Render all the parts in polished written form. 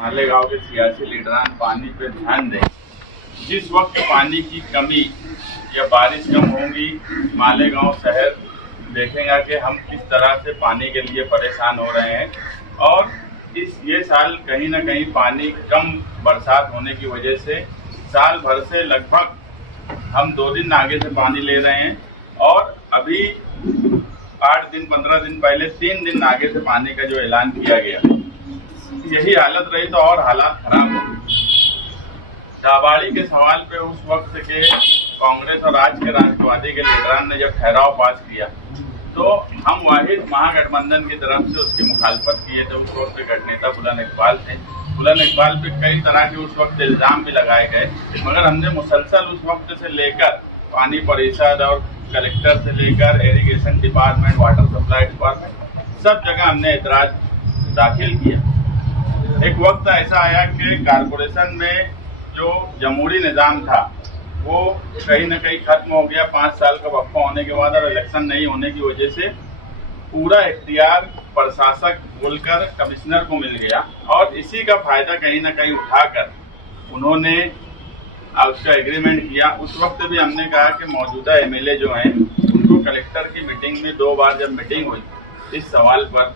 मालेगांव के सियासी लीडरान पानी पे ध्यान दें। जिस वक्त पानी की कमी या बारिश कम होगी, मालेगांव शहर देखेगा कि हम किस तरह से पानी के लिए परेशान हो रहे हैं। और ये साल कहीं ना कहीं पानी कम बरसात होने की वजह से साल भर से लगभग हम 2 दिन आगे से पानी ले रहे हैं और अभी 8 दिन 15 दिन पहले 3 दिन आगे से पानी का जो ऐलान किया गया। यही हालत रही तो और हालात खराब हो गए। दाबाड़ी के सवाल पे उस वक्त के कांग्रेस और आज के राष्ट्रवादी के लीडरान ने जब ठहराव पास किया तो हम वाहिद महागठबंधन की तरफ से उसकी मुखालफत किए थे। उस वक्त के नेता बुलंद इकबाल थे। बुलंद इकबाल पे कई तरह के उस वक्त इल्जाम भी लगाए गए, मगर हमने मुसलसल उस वक्त से लेकर पानी परिषद और कलेक्टर से लेकर irrigation department, water supply department, सब जगह हमने एतराज दाखिल किया। एक वक्त ऐसा आया कि कारपोरेशन में जो जमहूरी निज़ाम था वो कहीं ना कहीं खत्म हो गया। 5 साल का वक्फा होने के बाद और इलेक्शन नहीं होने की वजह से पूरा इख्तियार प्रशासक बोलकर कमिश्नर को मिल गया और इसी का फायदा कहीं ना कहीं उठाकर उन्होंने उसका एग्रीमेंट किया। उस वक्त भी हमने कहा कि मौजूदा एमएलए जो हैं उनको कलेक्टर की मीटिंग में 2 बार जब मीटिंग हुई इस सवाल पर,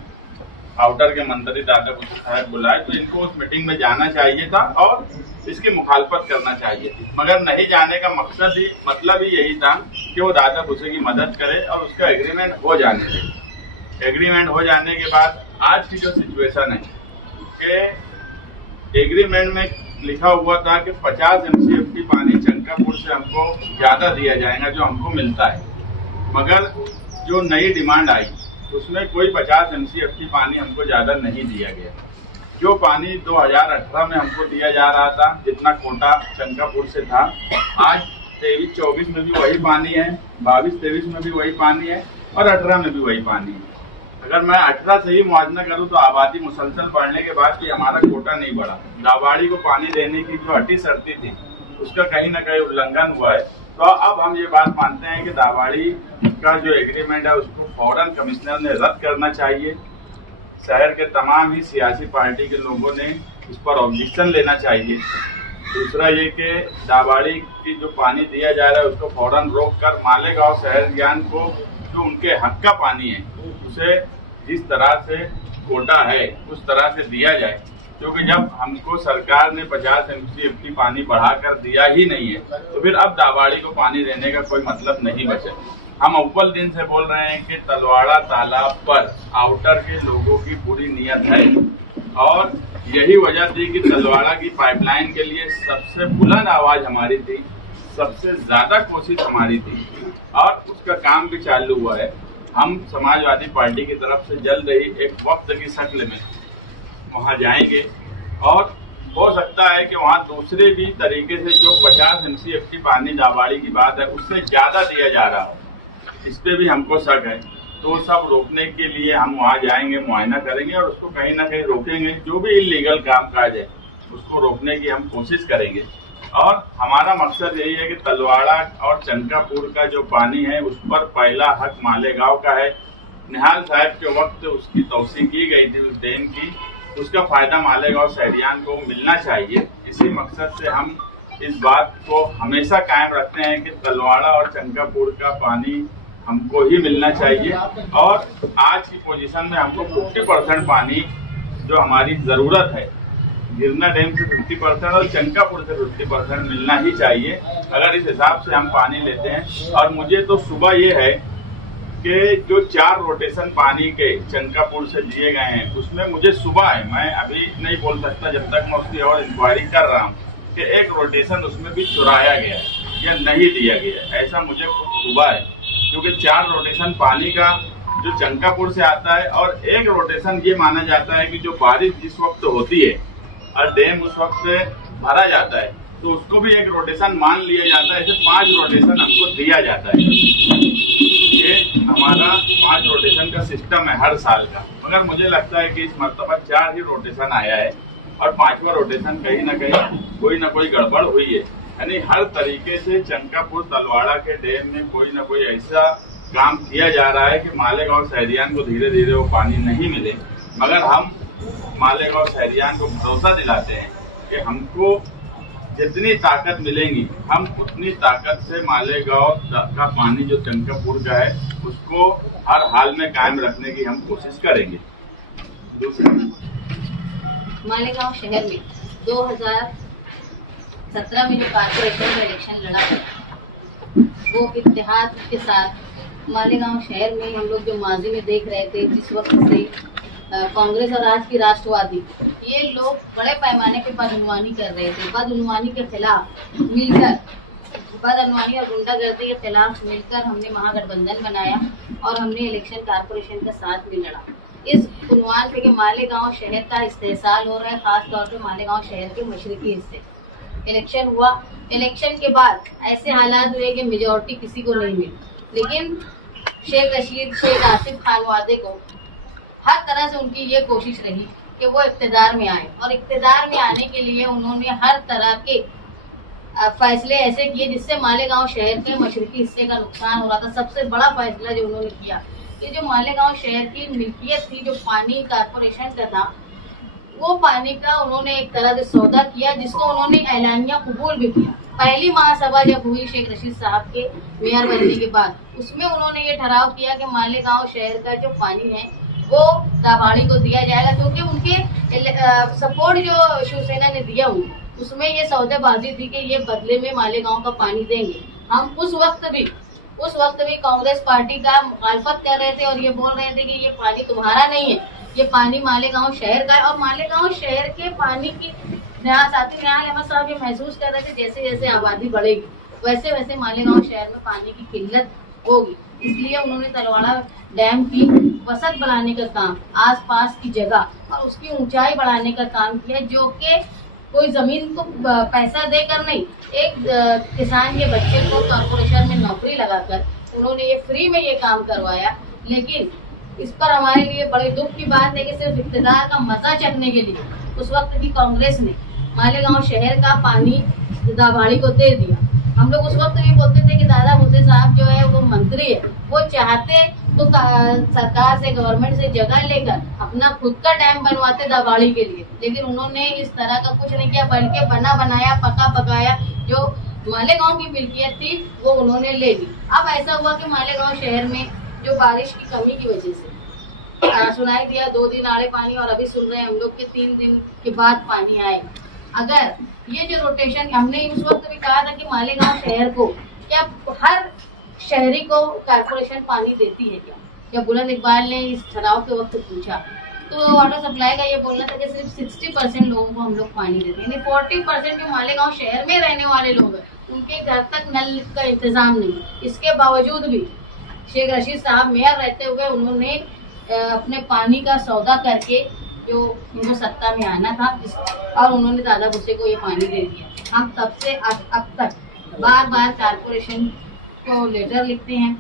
आउटर के मंत्री दादा भुसे साहब बुलाए तो इनको उस मीटिंग में जाना चाहिए था और इसकी मुखालफत करना चाहिए थी, मगर नहीं जाने का मतलब ही यही था कि वो दादा भुसे की मदद करे और उसका एग्रीमेंट हो जाने दे। एग्रीमेंट हो जाने के बाद आज की जो सिचुएशन है कि एग्रीमेंट में लिखा हुआ था कि 50 MCFT पानी चंकापुर से हमको ज्यादा दिया जाएगा जो हमको मिलता है, मगर जो नई डिमांड आई उसमें कोई 50 MCFT पानी हमको ज्यादा नहीं दिया गया। जो पानी 2018 में हमको दिया जा रहा था, जितना कोटा चंकापुर से था, आज 23-24 में भी वही पानी है, 22-23 में भी वही पानी है और 18 में भी वही पानी है। अगर मैं 18 से ही मुआवजा करूं तो आबादी मुसलसल बढ़ने के बाद भी हमारा कोटा नहीं बढ़ा। दाबाड़ी को पानी देने की जो हटी शर्ती थी उसका कहीं ना कहीं उल्लंघन हुआ है। तो अब हम ये बात मानते हैं कि दाबाड़ी का जो एग्रीमेंट है उसको फौरन कमिश्नर ने रद्द करना चाहिए। शहर के तमाम ही सियासी पार्टी के लोगों ने इस पर ऑब्जेक्शन लेना चाहिए। दूसरा ये कि दाबाड़ी की जो पानी दिया जा रहा है उसको फौरन रोक कर मालेगांव शहर ज्ञान को जो उनके हक का पानी है उसे जिस तरह से कोटा है उस तरह से दिया जाए, क्योंकि जब हमको सरकार ने 50 MCFT पानी बढ़ाकर दिया ही नहीं है तो फिर अब दाबाड़ी को पानी देने का कोई मतलब नहीं बचे। हम अव्वल दिन से बोल रहे हैं कि तलवाड़ा तालाब पर आउटर के लोगों की पूरी नियत है और यही वजह थी कि तलवाड़ा की पाइपलाइन के लिए सबसे बुलंद आवाज हमारी थी, सबसे ज्यादा कोशिश हमारी थी और उसका काम भी चालू हुआ है। हम समाजवादी पार्टी की तरफ से जल्द ही एक वक्त की शक्ल में वहां जाएंगे और हो सकता है कि वहां दूसरे भी तरीके से जो 50 MCFT पानी दाबाड़ी की बात है उससे ज्यादा दिया जा रहा हो, इस पे भी हमको शक है। तो सब रोकने के लिए हम वहां जाएंगे, मुआयना करेंगे और उसको कहीं ना कहीं रोकेंगे। जो भी इलीगल काम काज है उसको रोकने की हम कोशिश करेंगे और हमारा मकसद यही है कि तलवाड़ा और चंकापुर का जो पानी है उस पर पहला हक मालेगांव का है। निहाल साहब के वक्त उसकी तौसीक की गई थी उस डैम की, उसका फायदा मालेगांव शहरियान को मिलना चाहिए। इसी मकसद से हम इस बात को हमेशा कायम रखते हैं कि तलवाड़ा और चंकापुर का पानी हमको ही मिलना चाहिए और आज की पोजीशन में हमको 50% पानी जो हमारी जरूरत है गिरना डैम से 50% और चंकापुर से 50% मिलना ही चाहिए। अगर इस हिसाब से हम पानी लेते हैं और मुझे तो सुबह ये है कि जो 4 रोटेशन पानी के चंकापुर से दिए गए हैं उसमें मुझे सुबह है, मैं अभी नहीं बोल सकता जब तक मैं उसकी और इंक्वायरी कर रहा हूँ कि एक रोटेशन उसमें भी चुराया गया है या नहीं दिया गया, ऐसा मुझे सुबह है। क्योंकि 4 रोटेशन पानी का जो चंकापुर से आता है और एक रोटेशन ये माना जाता है कि जो बारिश जिस वक्त होती है और डैम उस वक्त भरा जाता है तो उसको भी एक रोटेशन मान लिया जाता है। ऐसे 5 रोटेशन हमको दिया जाता है। ये हमारा 5 रोटेशन का सिस्टम है हर साल का, मगर मुझे लगता है कि इस मरतबा 4 ही रोटेशन आया है और 5वां रोटेशन कहीं ना कोई गड़बड़ हुई है। यानी हर तरीके से चंकापुर तलवाड़ा के डैम में कोई ना कोई ऐसा काम किया जा रहा है कि मालेगांव शहरियान को धीरे धीरे वो पानी नहीं मिले। मगर हम मालेगांव शहरियान को भरोसा दिलाते हैं कि हमको जितनी ताकत मिलेगी हम उतनी ताकत से मालेगांव का पानी जो चंकापुर का है उसको हर हाल में कायम रखने की हम कोशिश करेंगे। दूसरा, मालेगांव शहर में 2017 में जो कारपोरेशन का इलेक्शन लड़ा वो इत्तेहाद के साथ मालेगांव शहर में हम लोग जो माजी में देख रहे थे, जिस वक्त से कांग्रेस और आज की राष्ट्रवादी ये लोग बड़े पैमाने पे बदउनवानी कर रहे थे। बदउनवानी के खिलाफ मिलकर, बदउनवानी और गुंडागर्दी के खिलाफ मिलकर हमने महागठबंधन बनाया और हमने इलेक्शन कारपोरेशन का साथ भी लड़ा। इस उन्वान पे कि मालेगांव शहर का इस्तेहसाल हो रहा है, खास तौर पे मालेगांव शहर के मशरकी हिस्से। इलेक्शन हुआ, इलेक्शन के बाद ऐसे हालात हुए कि मेजोरिटी किसी को नहीं मिली, लेकिन शेख रशीद, शेख आसिफ खानवादे को हर तरह से उनकी ये कोशिश रही कि वो इक़्तिदार में आए और इक़्तिदार में आने के लिए उन्होंने हर तरह के फैसले ऐसे किए जिससे मालेगांव शहर के मशरकी हिस्से का नुकसान हो रहा था। सबसे बड़ा फैसला जो उन्होंने किया कि जो मालेगांव शहर की मिल्कियत थी, जो पानी कारपोरेशन का था, वो पानी का उन्होंने एक तरह से सौदा किया जिसको उन्होंने ऐलानिया कबूल भी किया। पहली महासभा जब हुई शेख रशीद साहब के मेयर बनने के बाद, उसमें उन्होंने ये ठहराव किया कि मालेगांव शहर का जो पानी है वो दाभाड़ी को दिया जाएगा, क्योंकि उनके सपोर्ट जो शिवसेना ने दिया उसमें ये सौदेबाजी थी कि ये बदले में मालेगांव का पानी देंगे। हम उस वक्त भी कांग्रेस पार्टी का मुखालफत कर रहे थे और ये बोल रहे थे कि ये पानी तुम्हारा नहीं है, ये पानी मालेगांव शहर का है। और मालेगांव शहर के पानी की साथी न्याय अहमद साहब ये महसूस कर रहे थे जैसे जैसे आबादी बढ़ेगी वैसे वैसे मालेगांव शहर में पानी की किल्लत होगी, इसलिए उन्होंने तलवाड़ा डैम की वसत बढ़ाने का काम, आसपास की जगह और उसकी ऊंचाई बढ़ाने का काम किया, जो कि कोई जमीन को पैसा देकर नहीं, एक किसान के बच्चे को कॉर्पोरेशन में नौकरी लगाकर उन्होंने ये फ्री में ये काम करवाया। लेकिन इस पर हमारे लिए बड़े दुख की बात है कि सिर्फ इक़्तिदार का मजा चखने के लिए उस वक्त की कांग्रेस ने मालेगांव शहर का पानी दाभाड़ी को दे दिया। हम लोग उस वक्त ये बोलते थे कि दादा भुसे साहब जो है वो मंत्री है, वो चाहते तो सरकार से, गवर्नमेंट से जगह लेकर अपना खुद का डैम बनवाते दाभाड़ी के लिए, लेकिन उन्होंने इस तरह का कुछ नहीं किया, बल्कि बना बनाया पका पकाया जो मालेगांव की मिल्कियत थी वो उन्होंने ले ली। अब ऐसा हुआ कि मालेगांव शहर में जो बारिश की कमी की वजह से सुनाई दिया 2 दिन आड़े पानी, और अभी सुन रहे हैं हम लोग के 3 दिन के बाद पानी आएगा। अगर ये जो रोटेशन, हमने उस वक्त भी कहा था कि मालेगांव शहर को क्या हर शहरी को कारपोरेशन पानी देती है क्या? जब बुलंद इकबाल ने इस ठहराव के वक्त पूछा तो वाटर सप्लाई का ये बोलना था कि सिर्फ 60% लोगों को हम लोग पानी देते हैं, यानी 40% जो मालेगांव शहर में रहने वाले लोग हैं उनके घर तक नल का इंतजाम नहीं। इसके बावजूद भी शेख रशीद साहब मेयर रहते हुए उन्होंने अपने पानी का सौदा करके जो उनको सत्ता में आना था और उन्होंने दादा भुसे को ये पानी दे दिया। हम तब से अब तक बार बार कारपोरेशन को लेटर लिखते हैं,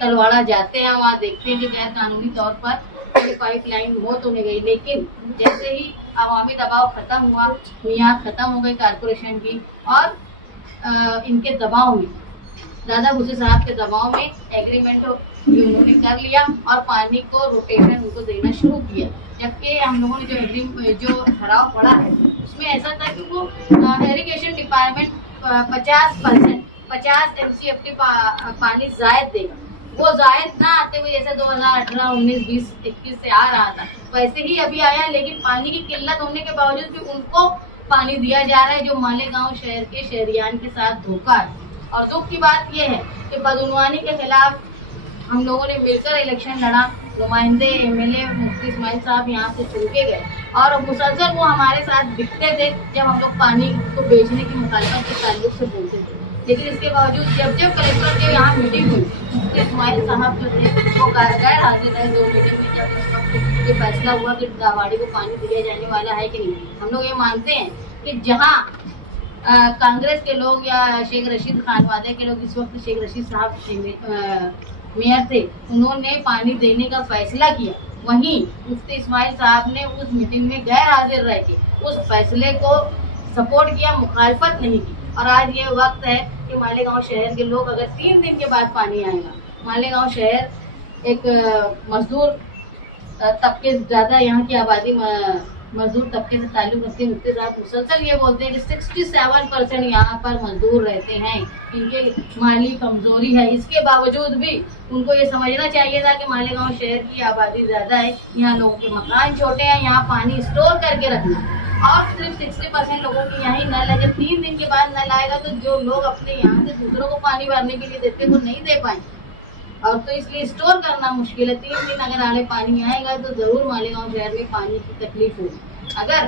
तलवाड़ा जाते हैं, वहाँ देखते हैं कि गैर कानूनी तौर पर कोई पाइपलाइन हो तो नहीं गई, लेकिन जैसे ही अवामी दबाव खत्म हुआ, मियाद खत्म हो गई कारपोरेशन की और इनके दबाव में, दादा भुसे साहब के दबाव में एग्रीमेंट उन्होंने कर लिया और पानी को रोटेशन उनको देना शुरू किया। जबकि हम लोगों ने जो ठहराव पड़ा है उसमें ऐसा था कि वो इरिगेशन डिपार्टमेंट 50 MCFT पानी जायद देगा, वो जायद ना आते हुए जैसे 2018, 19, 20, 21 से आ रहा था वैसे ही अभी आया, लेकिन पानी की किल्लत होने के बावजूद भी उनको पानी दिया जा रहा है, जो मालेगांव शहर के शहरियान के साथ धोखा है। और दुख की बात यह है कि बदउनवानी के खिलाफ हम लोगों ने मिलकर इलेक्शन लड़ा, नुमाइंदे MLA मुफ्ती इस्माइल साहब यहाँ से चुन के गए और मुसलसल वो हमारे साथ दिखते थे जब हम लोग पानी को बेचने की मुखालफत के ताल्लुक से बोलते थे। लेकिन इसके बावजूद जब कलेक्टर के यहाँ मीटिंग हुई मुफ्ती इस्माइल साहब जो थे वो गैर हाजिर रहे 2 मीटिंग में, जब इस वक्त ये फैसला हुआ कि दाभाड़ी को पानी दिया जाने वाला है कि नहीं। हम लोग ये मानते हैं कि जहाँ कांग्रेस के लोग या शेख रशीद खानवादे के लोग, इस वक्त शेख रशीद साहब मेयर थे, उन्होंने पानी देने का फैसला किया, वहीं मुफ्ती इस्माइल साहब ने उस मीटिंग में गैर हाजिर रह के उस फैसले को सपोर्ट किया, मुखालफत नहीं की। और आज ये वक्त है कि मालेगांव शहर के लोग, अगर 3 दिन के बाद पानी आएगा, मालेगांव शहर एक मजदूर तबके ज्यादा यहाँ की आबादी मजदूर तबके से ताल्लुक रखते हैं, मुफ्ती साहब मुसलसल ये बोलते हैं कि 67% यहाँ पर मजदूर रहते हैं, इनके माली कमजोरी है। इसके बावजूद भी उनको ये समझना चाहिए था कि मालेगांव शहर की आबादी ज्यादा है, यहाँ लोगों के मकान छोटे हैं, यहाँ पानी स्टोर करके रखना। और सिर्फ 60% लोगों के यहाँ ही नल है। जब 3 दिन के बाद नल आएगा तो जो लोग अपने यहाँ से दूसरों को पानी भरने के लिए देते हैं वो नहीं दे पाएंगे, और तो इसलिए स्टोर करना मुश्किल है। 3 दिन अगर आगे पानी आएगा तो जरूर मालेगांव शहर में पानी की तकलीफ होगी। अगर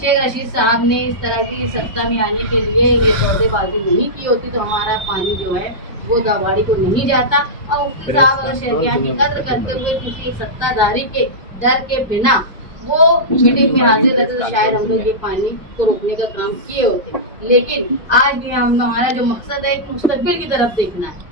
शेख रशीद साहब ने इस तरह की सत्ता में आने के लिए ये सौदेबाजी नहीं की होती तो हमारा पानी जो है वो दाबाड़ी को नहीं जाता। और मुफ्ती साहब अगर शहरियात की कद्र करते हुए किसी सत्ताधारी के डर के बिना वो मीटिंग में हाजिर रहते तो शायद हम लोग ये पानी को रोकने का काम किए होते। लेकिन आज भी हमारा जो मकसद है मुस्तकबिल की तरफ देखना है।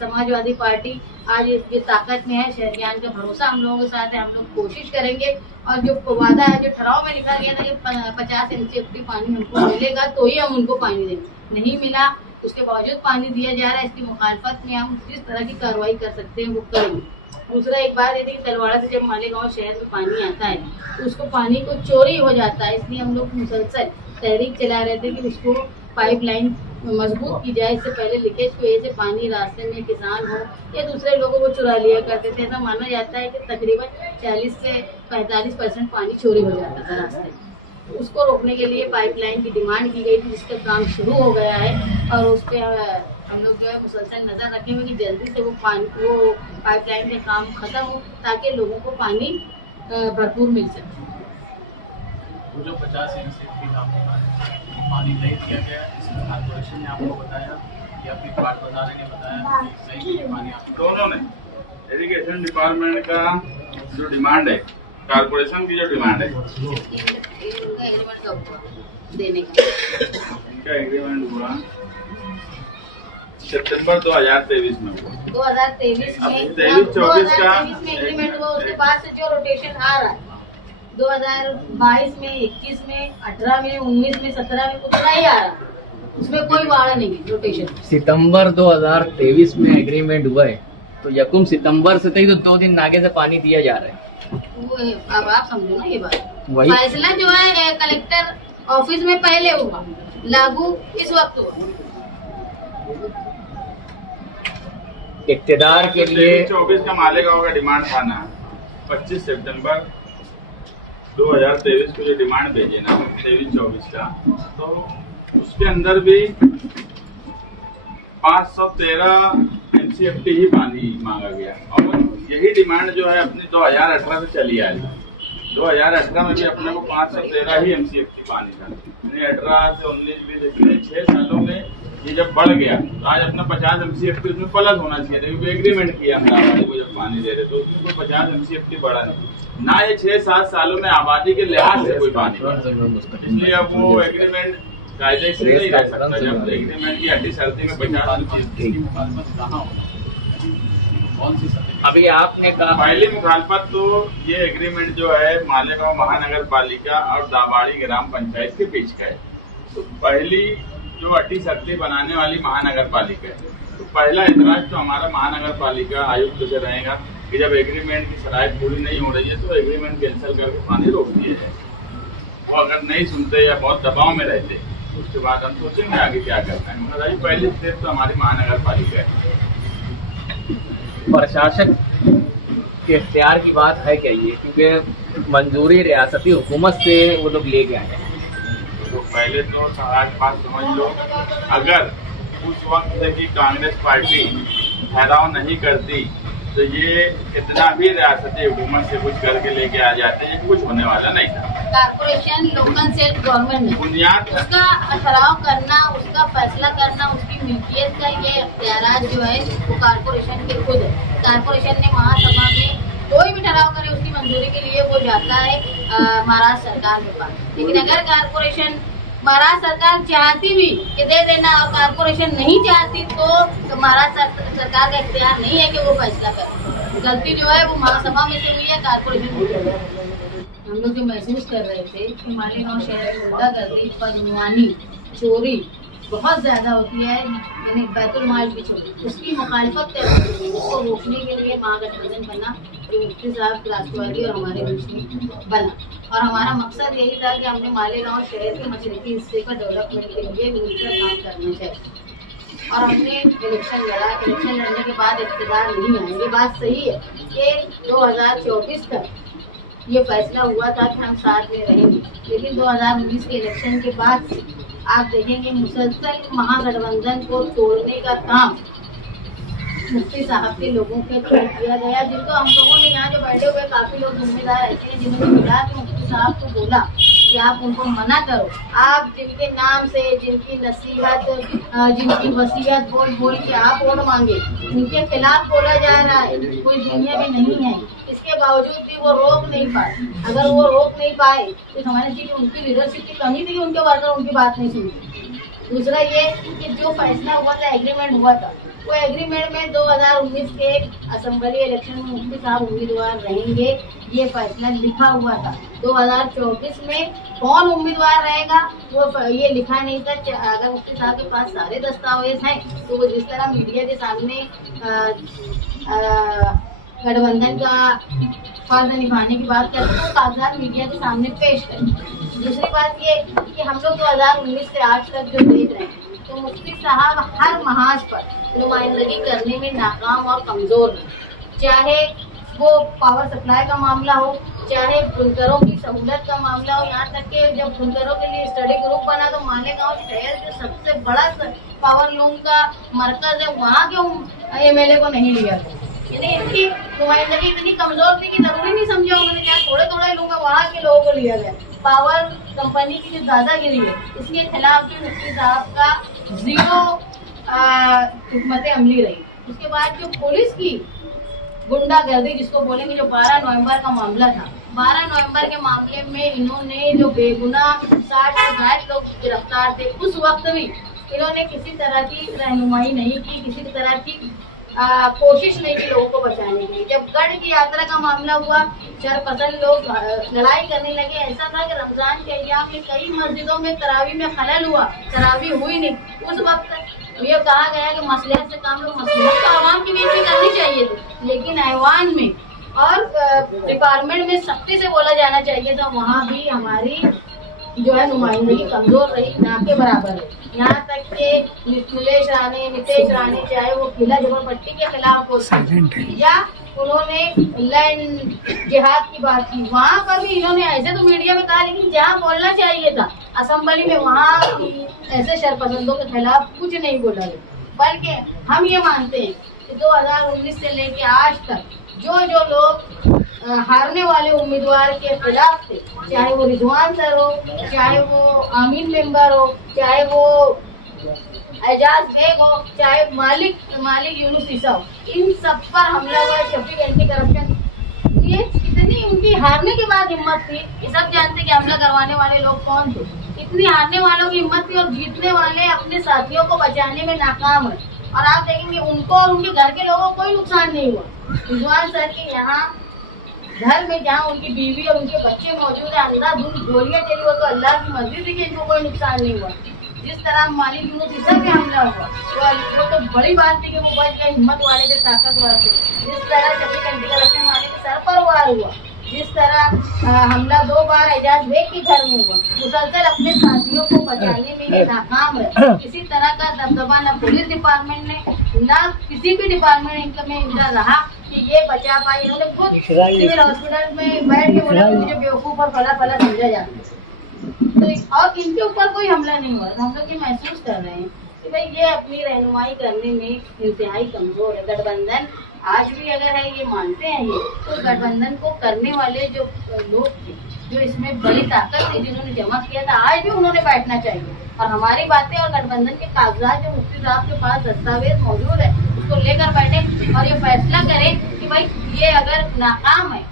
समाजवादी पार्टी आज ये ताकत में है, शहरियान का भरोसा हम लोगों के साथ है, हम लोग कोशिश करेंगे। और जो वादा है, जो ठहराव में लिखा गया था कि 50 MCFT पानी हमको मिलेगा तो ही हम उनको पानी देंगे, नहीं मिला उसके बावजूद पानी दिया जा रहा है। इसकी मुखालफत में हम जिस तरह की कार्रवाई कर सकते हैं वो करेंगे। दूसरा एक बात ये थी कि तलवाड़ा से जब मालेगांव शहर में पानी आता है तो उसको पानी को चोरी हो जाता है, इसलिए हम लोग मुसलसल तहरीक चला रहे थे कि उसको पाइपलाइन मजबूत की जाए। इससे पहले लीकेज की वजह से पानी रास्ते में किसान हो या दूसरे लोगों को चुरा लिया करते थे। ऐसा माना जाता है कि तकरीबन 40 से 45% पानी चोरी हो जाता था रास्ते में। उसको रोकने के लिए पाइपलाइन की डिमांड की गई थी, जिसका काम शुरू हो गया है और उस पर हम लोग जो है मुसलसल नजर रखेंगे कि जल्दी से वो पाइपलाइन का काम खत्म हो ताकि लोगों को पानी भरपूर मिल सके। वो जो 50 MCFT पानी नहीं दिया गया, इसमें कॉर्पोरेशन ने आपको बताया या फिर पाटबंधारे ने बताया सही है पानी आपको? दोनों ने, इरिगेशन डिपार्टमेंट का जो डिमांड है, कॉर्पोरेशन की जो डिमांड है, इनका एग्रीमेंट कब हुआ देने का? इनका एग्रीमेंट हुआ सितंबर 2023 में हुआ। 2023 में 23-24 का एग्रीमेंट हुआ। उसके बाद से जो रोटेशन आ रहा है 2022 में, 21 में, 18 में, 19 में, 17 में कुछ नहीं आ रहा, उसमें कोई वाड़ा नहीं है रोटेशन। सितंबर 2023 में एग्रीमेंट हुआ है तो यकुम सितंबर से तो 2 दिन आगे से पानी दिया जा रहा है। वो अब आप समझो ना ये बात। वही फैसला जो है कलेक्टर ऑफिस में पहले हुआ, लागू इस वक्त हुआ। इक्तदार के लिए 23-24 का मालेगांव का डिमांड था ना, 25 सितंबर 2023 को जो डिमांड भेजे ना 23-24 का, तो उसके अंदर भी 513 MCFT ही पानी मांगा गया। और यही डिमांड जो है अपनी 2018 से चली आ रही। 2018 में भी अपने को 513 ही MCFT पानी था। 18 से 19, 20, 21, 6 सालों में ये जब बढ़ गया तो आज अपना 50 MCFT उसमें प्लस होना चाहिए था, क्योंकि एग्रीमेंट किया हमने आबादी को जब पानी दे रहे तो उसमें 50 MCFT बढ़ा नहीं ना। ये 6-7 सालों में आबादी के लिहाज से कोई पानी बढ़ा, इसलिए अब वो एग्रीमेंट कायदे से नहीं रह सकता। जब एग्रीमेंट की हड्डी सर्दी में 50 MCFT कहाँ होगा, कौन सी सतह? अभी आपने कहा पहली मुखालफत तो ये एग्रीमेंट जो है मालेगांव महानगर पालिका और दाबाड़ी ग्राम पंचायत के बीच का है। तो पहली जो अट्टी सर्दी बनाने वाली महानगर पालिका है, तो पहला इतराज तो हमारा महानगर पालिका आयुक्त से रहेगा कि जब एग्रीमेंट की शराइत पूरी नहीं हो रही है तो एग्रीमेंट कैंसिल करके पानी रोक दिया जाए। वो अगर नहीं सुनते या बहुत दबाव में रहते उसके बाद हम सोचेंगे आगे क्या करना है, मगर अभी पहली स्टेप तो हमारी महानगर पालिका है। प्रशासक के इख्तियार की बात है क्या ये, क्योंकि मंजूरी रियासती हुकूमत से वो लोग ले गए हैं। तो पहले तो आज बात समझ लो, अगर उस वक्त से की कांग्रेस पार्टी ठहराव नहीं करती तो ये कितना भी रियासती हुकूमत से कुछ करके लेके आ जाते हैं, कुछ होने वाला नहीं था। कारपोरेशन लोकल सेल्फ गवर्नमेंट है, बुनियाद उसका ठहराव करना, उसका फैसला करना, उसकी मिल्कियत का ये इख्तियारात जो है वो कारपोरेशन के खुद है। कारपोरेशन ने महासभा में कोई भी ठहराव करे उसकी मंजूरी के लिए वो जाता है महाराष्ट्र सरकार के पास। लेकिन अगर कारपोरेशन महाराष्ट्र सरकार चाहती भी कि दे देना और कारपोरेशन नहीं चाहती तो महाराष्ट्र सरकार का इख्तियार नहीं है कि वो फैसला करे। गलती जो है वो महासभा में से हुई है, कारपोरेशन में से हुई है। हम लोग जो महसूस कर रहे थे कि मालेगांव शहर में गुंडागर्दी, बदगुमानी, चोरी बहुत ज्यादा होती है, यानी बैतुल माल की छोड़ी, उसकी मुखालिफत करते हुए उसको रोकने के लिए महागठबंधन बना, जो मुफ्ती साहब राष्ट्रवादी और हमारे बीच में बना। और हमारा मकसद यही था कि हमने मालेगांव शहर के मशरकी हिस्से का डेवलपमेंट के लिए मिलकर काम करना चाहिए। और हमने इलेक्शन लड़ा, इलेक्शन लड़ने के बाद इक़्तिदार नहीं आए, ये बात सही है कि 2024 तक ये फैसला हुआ था कि हम साथ में रहेंगे, लेकिन 2019 के इलेक्शन के बाद से आप देखेंगे मुसलसल महागठबंधन को तोड़ने का काम मुफ्ती साहब के लोगों के थ्रू किया गया, जिनको हम लोगों ने यहाँ जो बैठे हुए काफी लोग जिम्मेदार ऐसे हैं जिन्होंने मिला के मुफ्ती साहब को बोला कि आप उनको मना करो, आप जिनके नाम से, जिनकी नसीहत, जिनकी वसीयत बोल बोल के आप वोट मांगे, उनके खिलाफ बोला जा रहा है, कोई दुनिया में नहीं है। इसके बावजूद भी वो रोक नहीं पाए। अगर वो रोक नहीं पाए तो समझना चाहिए कि उनकी लीडरशिप की कमी थी कि उनके वर्कर उनकी बात नहीं सुनते। दूसरा ये कि जो फैसला हुआ था, एग्रीमेंट हुआ था, वो एग्रीमेंट में 2019 के असेंबली इलेक्शन में मुफ्ती साहब उम्मीदवार रहेंगे, ये फैसला लिखा हुआ था। 2024 में कौन उम्मीदवार रहेगा वो ये लिखा नहीं था। अगर मुफ्ती साहब के पास सारे दस्तावेज हैं तो वो जिस तरह मीडिया के सामने गठबंधन का फर्ज निभाने की बात करते हैं, तो कागजात मीडिया के सामने पेश करें। दूसरी बात ये कि हम लोग 2019 से आज तक जो देख रहे हैं, तो मुफ्ती साहब हर महाज पर नुमाइंदगी करने में नाकाम और कमजोर है। चाहे वो पावर सप्लाई का मामला हो, चाहे बुनकरों की सहूलत का मामला हो, यहाँ तक कि जब बुनकरों के लिए स्टडी ग्रुप बना तो मालेगांव शहर जो सबसे बड़ा पावर लूम का मरकज है, वहाँ के MLA को नहीं लिया गया। यानी इनकी नुमाइंदगी इतनी कमजोर थी कि जरूरी नहीं समझा उन्होंने, क्या थोड़े थोड़े लूंगा, वहाँ के लोगों को लिया गया। पावर कंपनी की जो दादागिरी है, इसके खिलाफ भी मुफ्ती साहब का 0 हुकूमत अमली रही। उसके बाद जो पुलिस की गुंडागर्दी जिसको बोलेंगे, जो 12 नवंबर का मामला था, 12 नवंबर के मामले में इन्होंने जो बेगुनाह 60 से ज्यादा लोग गिरफ्तार थे, उस वक्त भी इन्होंने किसी तरह की रहनुमाई नहीं की, किसी तरह की कोशिश नहीं की लोगों को बचाने की। जब गढ़ की यात्रा का मामला हुआ, शरपसंद लोग लड़ाई करने लगे। ऐसा था कि रमजान के अय्याम में कई मस्जिदों में तरावी में खलल हुआ, तरावी हुई नहीं। उस वक्त ये कहा गया कि मसलहत से काम लोग, मसलहत तो आवाम के बीच में करनी चाहिए थी, लेकिन ऐवान में और डिपार्टमेंट में सख्ती से बोला जाना चाहिए था। वहाँ भी हमारी जो है नुमाइंदगी कमजोर रही, ना के बराबर है। यहाँ तक के नितेश राणे चाहे वो किला झोपड़पट्टी के खिलाफ हो, या उन्होंने लैंड जिहाद की बात की, वहाँ पर भी इन्होंने ऐसे तो मीडिया में कहा, लेकिन जहाँ बोलना चाहिए था असेंबली में, वहाँ ऐसे शरपसंदों के खिलाफ कुछ नहीं बोला गया। बल्कि हम ये मानते हैं कि 2019 से लेके आज तक जो लोग हारने वाले उम्मीदवार के खिलाफ थे, चाहे वो रिजवान सर हो, चाहे वो आमीन मेंबर हो, चाहे वो एजाज बेग हो, चाहे मालिक यूनुस ईसा हो, इन सब पर हमला हुआ। शफीक एंटी करप्शन, ये कितनी उनकी हारने के बाद हिम्मत थी। ये सब जानते कि हमला करवाने वाले लोग कौन थे। इतनी हारने वालों की हिम्मत थी, और जीतने वाले अपने साथियों को बचाने में नाकाम है। और आप देखेंगे उनको और उनके घर के लोगों को कोई नुकसान नहीं हुआ। रिजवान सर के यहाँ घर में जहाँ उनकी बीवी और उनके बच्चे मौजूद है, अंधाधुंध गोलियां चली, वो तो अल्लाह की मर्जी थी कि इनको कोई नुकसान नहीं हुआ। जिस तरह मालिक यूनुस ईसा पे हमला हुआ, वो तो बड़ी बात थी कि वो बच गए, हिम्मत वाले थे, ताकतवर थे। जिस तरह शफीक एंटी करप्शन वाले के सर पर वार हुआ, जिस तरह हमला 2 बार एजाज बेग के घर में हुआ, मुसलसल अपने साथियों को बचाने में ये नाकाम है। किसी तरह का दबदबा न पुलिस डिपार्टमेंट ने, न किसी भी डिपार्टमेंट में इनका रहा कि ये बचा पाए। इन्होंने खुद सिविल हॉस्पिटल में बैठ के बोला मुझे बेवकूफ और फला फला समझा जाता है, तो और इनके ऊपर कोई हमला नहीं हुआ। हम लोग ये महसूस कर रहे हैं कि भाई ये अपनी रहनुमाई करने में इंतहाई कमजोर है। गठबंधन आज भी अगर है, ये मानते हैं ये, तो गठबंधन को करने वाले जो लोग थे, जो इसमें बड़ी ताकत थी, जिन्होंने जमा किया था, आज भी उन्होंने बैठना चाहिए। और हमारी बातें और गठबंधन के कागजात जो मुफ्ती साहब के पास दस्तावेज मौजूद है, उसको लेकर बैठे और ये फैसला करें कि भाई ये अगर नाकाम है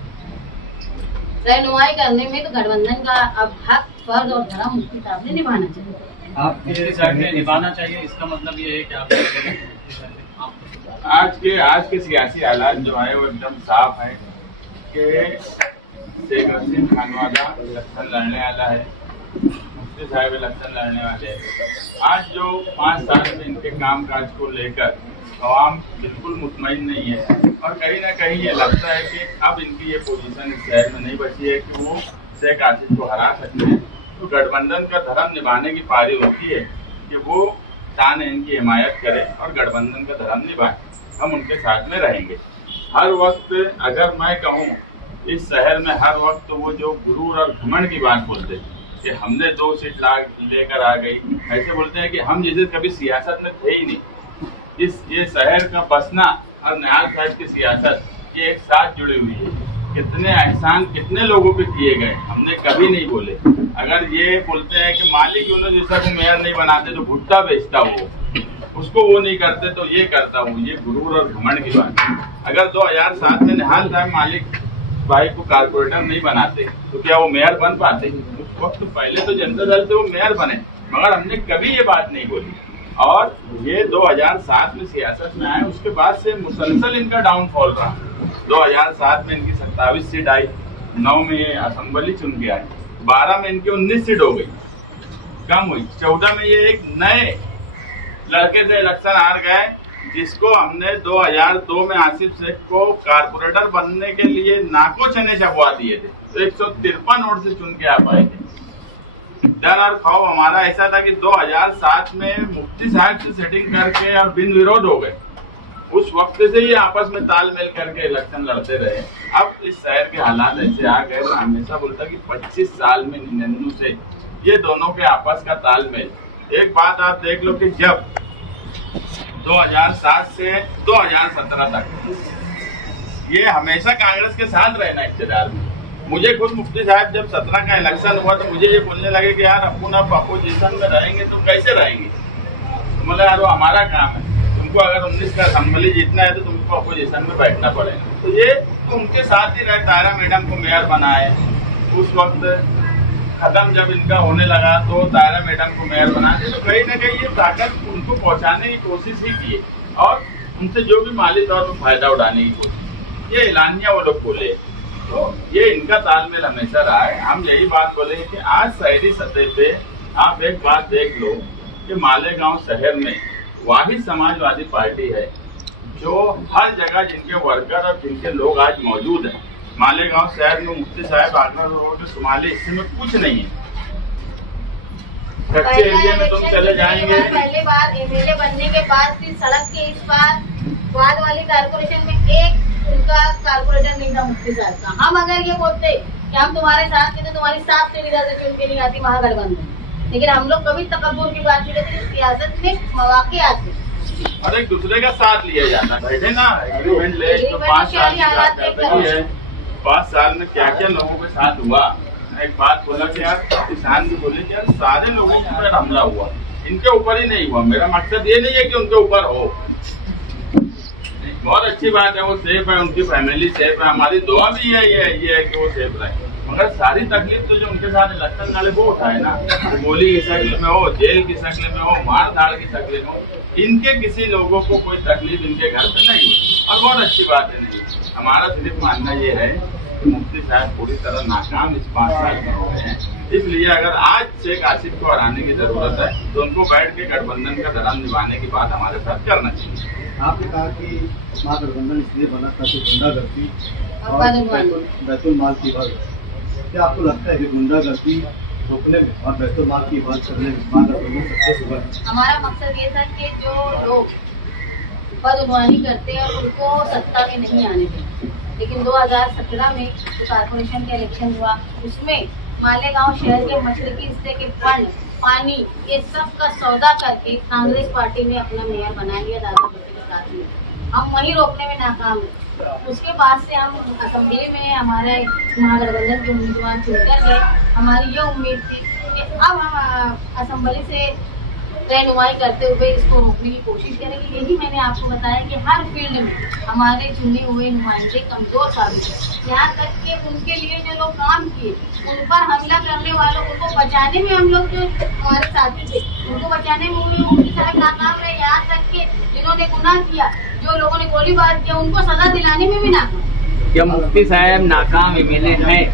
रहनुमाई करने में, तो गठबंधन का अब हक, फर्ज और धर्म मुफ्ती साहब ने निभाना चाहिए। आप मुफ्ती साहब ने निभाना चाहिए, इसका मतलब ये है कि आप आज के सियासी हालात जो है वो एकदम साफ है कि शेख हसीन खान वाला इलेक्शन लड़ने वाला है। मुफ्ती साहब इलेक्शन लड़ने वाले हैं। आज जो 5 साल में इनके कामकाज को लेकर आवाम बिल्कुल मुतमईन नहीं है और कहीं ना कहीं ये लगता है कि अब इनकी ये पोजीशन इस शहर में नहीं बची है कि वो शेख आसिफ को हरा सकते हैं। तो गठबंधन का धर्म निभाने की पारी होती है कि वो शान इनकी हिमायत करे और गठबंधन का धर्म निभाए। हम उनके साथ में रहेंगे हर वक्त। अगर मैं कहूँ इस शहर में हर वक्त तो वो जो गुरूर और घमंड की बात बोलते हैं कि हमने 2 सीट लेकर आ गई, ऐसे बोलते हैं कि हम जैसे कभी सियासत में थे ही नहीं। ये शहर का बसना और निहाल साहब की सियासत ये एक साथ जुड़ी हुई है। कितने एहसान कितने लोगों पे किए गए हमने कभी नहीं बोले। अगर ये बोलते हैं कि मालिक यूनुस जैसा को मेयर नहीं बनाते तो भुट्टा बेचता वो, उसको वो नहीं करते तो ये करता हूँ, ये गुरूर और घमंड की बात है। अगर 2007 में निहाल साहब मालिक भाई को कारपोरेटर नहीं बनाते तो क्या वो मेयर बन पाते? उस वक्त पहले तो जनता दल से वो मेयर बने, मगर हमने कभी ये बात नहीं बोली। और ये 2007 में सियासत में आए, उसके बाद से मुसलसल इनका डाउनफॉल रहा। 2007 में इनकी 27 सीट आई, 9 में असेंबली चुन के आए, 12 में इनकी 19 सीट हो गई, कम हुई। 14 में ये एक नए लड़के से इलेक्शन हार गए जिसको हमने 2002 में आसिफ शेख को कारपोरेटर बनने के लिए नाको चने छपवा दिए थे, तो 153 वोट से चुन के आ पाए थे। डर और खौफ हमारा ऐसा था कि 2007 में मुफ्ती साहब से सेटिंग करके और बिन विरोध हो गए। उस वक्त से ही आपस में तालमेल करके इलेक्शन लड़ते रहे। अब इस शहर के हालात ऐसे आ गए, मैं हमेशा बोलता कि 25 साल में 99 से ये दोनों के आपस का तालमेल। एक बात आप देख लो कि जब 2007 से 2017 तक ये हमेशा कांग्रेस के साथ रहना इख्तियार में। मुझे खुद मुफ्ती साहब जब 17 का इलेक्शन हुआ तो मुझे ये बोलने लगे कि यार अपन अब अपोजिशन में रहेंगे तो कैसे रहेंगे? तो मतलब यार वो हमारा काम है, तुमको अगर 19 का असेंबली जीतना है तो तुमको अपोजिशन में बैठना पड़ेगा। तो ये तो उनके साथ ही रहे, तारा मैडम को मेयर बनाए। उस वक्त खत्म जब इनका होने लगा तो तारा मैडम को मेयर बनाते, तो कहीं ना कहीं ये ताकत उनको पहुंचाने की कोशिश ही की और उनसे जो भी माली तौर पर फायदा उठाने की कोशिश, ये ऐलानिया वो लोग बोले। तो ये इनका तालमेल हमेशा रहा है। हम यही बात बोलेंगे कि आज शहरी सतह पे आप एक बात देख लो कि मालेगांव शहर में वाहिद समाजवादी पार्टी है जो हर जगह जिनके वर्कर और जिनके लोग आज मौजूद हैं। मालेगांव शहर में मुफ्ती साहब आगरा रोड शुमाली हिस्से में कुछ नहीं है। कच्चे एरिया में तुम चले जाएंगे। पहली बार एमएलए बनने के बाद फिर सड़क के इस पार बाद वाली कारपोरेशन में एक उनका कारपोरेटर नहीं था मुफ्ती साहब का। हम अगर ये बोलते कि हम तुम्हारे साथ थे तो तुम्हारी साफ से निगाह से चुन के नहीं आती महागठबंधन, लेकिन हम लोग कभी तकब्बुर की बात नहीं करते। सियासत में मौके आते और एक दूसरे का साथ लिया जाता। बैठे ना एग्रीमेंट ले तो 5 साल की बात करते है। 5 साल में क्या क्या लोगों के साथ हुआ। एक बात बोला कि यार किसान भी बोले कि यार सारे लोगों के ऊपर हमला हुआ, इनके ऊपर ही नहीं हुआ। मेरा मकसद ये नहीं है कि उनके ऊपर हो, बहुत अच्छी बात है, वो सेफ है, उनकी फैमिली सेफ है, हमारी दुआ भी ये है कि वो सेफ रहे। मगर सारी तकलीफ तो जो उनके साथ इलेक्शन वाले वो उठाए ना, गोली की शक्ल में हो, जेल की शक्ल में हो, मार धाड़ की शक्ल में हो, इनके किसी लोगों को कोई तकलीफ इनके घर पे नहीं हुई और बहुत अच्छी बात है नहीं। हमारा सिर्फ मानना ये है कि मुफ्ती साहब पूरी तरह नाकाम इस 5 साल में हो गए हैं। इसलिए अगर आज शेख आसिफ को हराने की जरूरत है तो उनको बैठ के गठबंधन का धर्म निभाने की बात हमारे साथ करना चाहिए। आपने कहा कि महागठबंधन इसलिए बना था कि गुंडागर्दी और बैतुल माल की बात। क्या आपको लगता है कि गुंडागर्दी रोकने में और बैतुल माल की बात करने में महागठबंधन सक्सेस हुआ है? हमारा मकसद ये था कि जो लोग बदगुमानी करते हैं उनको सत्ता में नहीं आने दें। लेकिन 2017 में जो कारपोरेशन का इलेक्शन हुआ उसमें मालेगांव शहर के मशरकी हिस्से के फंड, पानी, ये सब का सौदा करके कांग्रेस पार्टी ने अपना मेयर बना लिया दादा भट्टी के साथ में। हम वही रोकने में नाकाम हैं। उसके बाद से हम असेंबली में हमारे महागठबंधन के उम्मीदवार चुनकर गए। हमारी ये उम्मीद थी कि अब हम असेंबली से रहनुमाई करते हुए इसको रोकने की कोशिश करेंगे। यही मैंने आपको बताया कि हर फील्ड में हमारे चुने हुए नुमाइंदे कमजोर साबित है। यहाँ तक कि उनके लिए जो लोग काम किए उन पर हमला करने वालों उनको बचाने में हम लोग जो हमारे साथी थे उनको बचाने में उनकी साहब नाकाम रहे। यहाँ तक कि जिन्होंने गुनाह किया, जो लोगों ने गोलीबार किया, उनको सजा दिलाने में भी नाकाम। क्या मुफ्ती साहब नाकाम एमएलए हैं?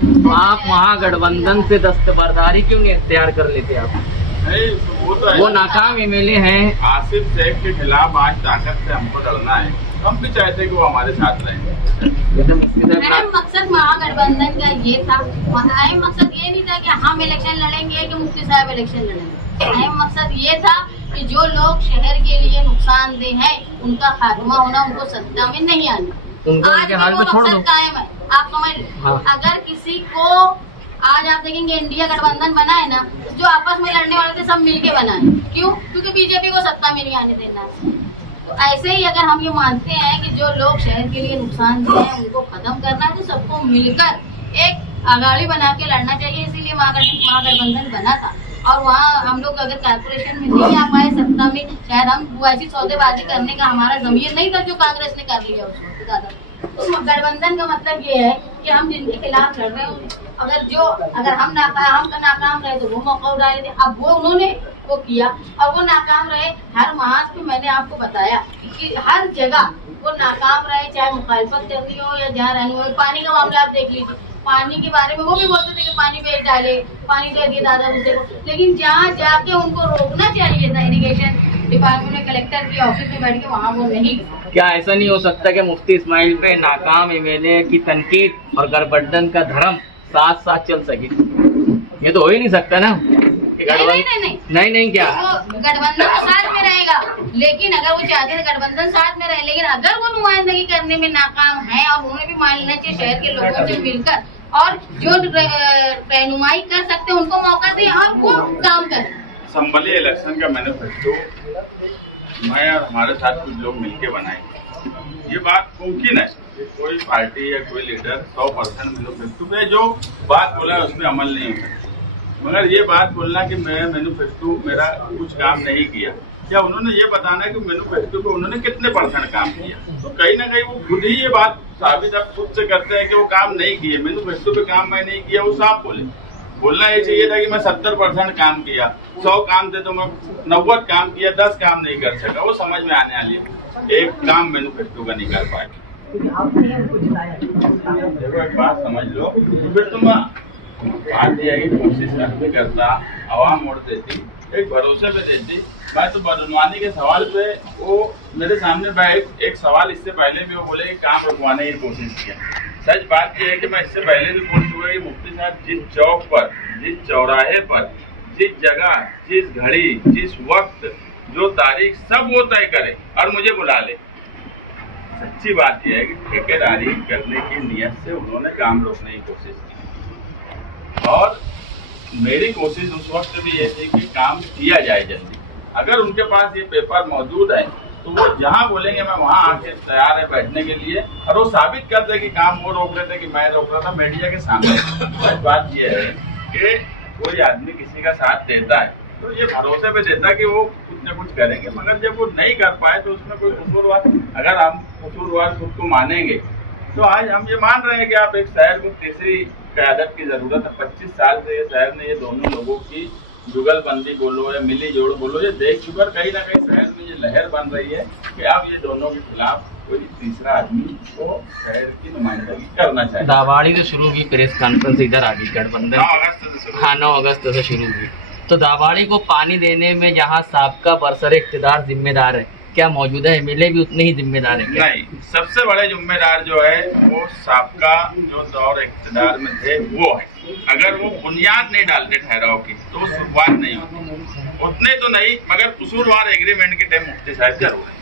तो आप महागठबंधन से दस्तबरदारी क्यों नहीं इख्तियार कर लेते आप? नहीं, वो तो वो है। नाकाम एमएलए हैं। आसिफ शेख के खिलाफ आज ताकत से हमको लड़ना है। हम भी चाहते कि वो हमारे साथ रहें। अहम मकसद महागठबंधन का ये था, अहम मकसद ये नहीं था कि हम इलेक्शन लड़ेंगे कि मुफ्ती साहब इलेक्शन लड़ेंगे। अहम मकसद ये था कि जो लोग शहर के लिए नुकसानदेह हैं उनका खात्मा होना, उनको सत्ता में नहीं आना। उनको आज उनके भी हाल वो में छोड़ मकसद दो। कायम है, आप समझ लो। हाँ। अगर किसी को आज आप देखेंगे इंडिया गठबंधन बना है ना, जो आपस में लड़ने वाले थे सब मिलके बना है। क्यों? क्योंकि बीजेपी को सत्ता में नहीं आने देना है। तो ऐसे ही अगर हम ये मानते हैं कि जो लोग शहर के लिए नुकसान दे हैं उनको खत्म करना है, तो सबको मिलकर एक अगाड़ी बना के लड़ना चाहिए। इसीलिए महागठबंधन बना था। और वहाँ हम लोग अगर कारपोरेशन में नहीं आ पाए सत्ता में, शायद हम वैसी सौदेबाजी करने का हमारा जमीर नहीं था जो कांग्रेस ने कर लिया उस वक्त ज्यादा। तो गठबंधन का मतलब ये है कि हम जिनके खिलाफ लड़ रहे हैं, अगर हम नाकाम रहे तो वो मौका उठा लेते। अब वो उन्होंने वो किया और वो नाकाम रहे। हर महाज पे मैंने आपको बताया कि हर जगह वो नाकाम रहे, चाहे मुखालफत करनी हो या जहाँ रहनी हो। पानी का मामला आप देख लीजिए, पानी के बारे में वो भी बोलते थे कि पानी बेच डाले, पानी दे दिए दादा दूसरे को, लेकिन जहाँ जाके उनको रोकना चाहिए था इरिगेशन डिपार्टमेंट में, कलेक्टर के ऑफिस में बैठ के, वहाँ वो नहीं। क्या ऐसा नहीं हो सकता कि मुफ्ती इस्माइल पे नाकाम एमएलए की तनकीद और गठबंधन का धर्म साथ साथ चल सके? ये तो हो ही नहीं सकता ना। नहीं क्या वो गठबंधन तो साथ में रहेगा, लेकिन अगर वो चाहते थे गठबंधन साथ में रहे, लेकिन अगर वो नुमाइंदगी करने में नाकाम है, और उन्होंने भी मान लेना चाहिए शहर के लोगों से मिलकर, और जो रहनुमाई कर सकते हैं उनको मौका दें और वो काम करें। संभली इलेक्शन का मैनिफेस्टो मैं और हमारे साथ कुछ लोग मिलके बनाएंगे। ये बात मुमकिन है कि कोई पार्टी या कोई लीडर 100% मैनिफेस्टो पे जो बात बोला है उसमें अमल नहीं होता। मगर ये बात बोलना कि मैं मैनिफेस्टो मेरा कुछ काम नहीं किया, या उन्होंने ये बताना है कि मैनिफेस्टो पे उन्होंने कितने % काम किया, तो कहीं ना कहीं वो खुद ही ये बात साबित अब खुद से करते हैं कि वो काम नहीं किए। मैनिफेस्टो पे काम मैं नहीं किया, वो साफ बोले। बोलना ये चाहिए था कि मैं 70% काम किया, 100 काम थे तो मैं 90 काम किया, 10 काम नहीं कर सका। वो समझ में आने वाली है, एक काम मैनिफेस्टो का नहीं कर पाए। देखो एक बात समझ लो, फिर तुम बात दिया की कोशिश नहीं करता, आवाम वोट देती, एक भरोसे पे देती। मैं तो बदनवानी के सवाल पे वो मेरे सामने बैठ एक सवाल इससे पहले भी वो बोले कि काम रुकवाने की कोशिश किया। सच बात यह है कि मैं इससे पहले भी बोल चुका कि मुफ्ती साहब जिस चौक पर, जिस चौराहे पर, जिस जगह, जिस घड़ी, जिस वक्त, जो तारीख, सब वो तय करे और मुझे बुला ले। सच्ची बात यह है कि ठेकेदारी करने की नीयत से उन्होंने काम रोकने की कोशिश की, और मेरी कोशिश उस वक्त भी ये थी कि काम किया जाए जल्दी। अगर उनके पास ये पेपर मौजूद है तो वो जहाँ बोलेंगे मैं वहाँ आके तैयार है बैठने के लिए, और वो साबित कर दे कि काम वो रोक रहे थे कि मैं रोक रहा था मीडिया के सामने। सच बात ये है कि कोई आदमी किसी का साथ देता है तो ये भरोसे पे देता कि वो कुछ न कुछ करेंगे, मगर जब वो नहीं कर पाए तो उसमें कोई कसूरवार, अगर हम कसूरवार खुद को मानेंगे तो आज हम ये मान रहे हैं कि आप एक शहर को तीसरी क़यादत की जरूरत है। 25 साल से ये शहर ने ये दोनों लोगों की जुगलबंदी बोलो या मिली जोड़ बोलो, ये देख चुका, कहीं ना कहीं शहर में ये लहर बन रही है कि अब ये दोनों के खिलाफ कोई तीसरा आदमी को शहर की नुमाइंदगी करना चाहिए। दावाड़ी से शुरू की प्रेस कॉन्फ्रेंस इधर आ गई गठबंधन, 9 अगस्त से शुरू। हाँ 9 अगस्त से शुरू हुई। तो दावाड़ी को पानी देने में जहाँ साबका बरसर इक़्तिदार जिम्मेदार है, क्या मौजूदा एमएलए भी उतने ही जिम्मेदार है क्या? नहीं, सबसे बड़े जिम्मेदार जो है वो साबका जो दौर इक़्तिदार में थे वो है। अगर वो बुनियाद नहीं डालते ठहराव की तो शुरुआत नहीं होती। उतने तो नहीं, मगर कसूरवार एग्रीमेंट के टाइम मुफ्ती साहब जरूर है।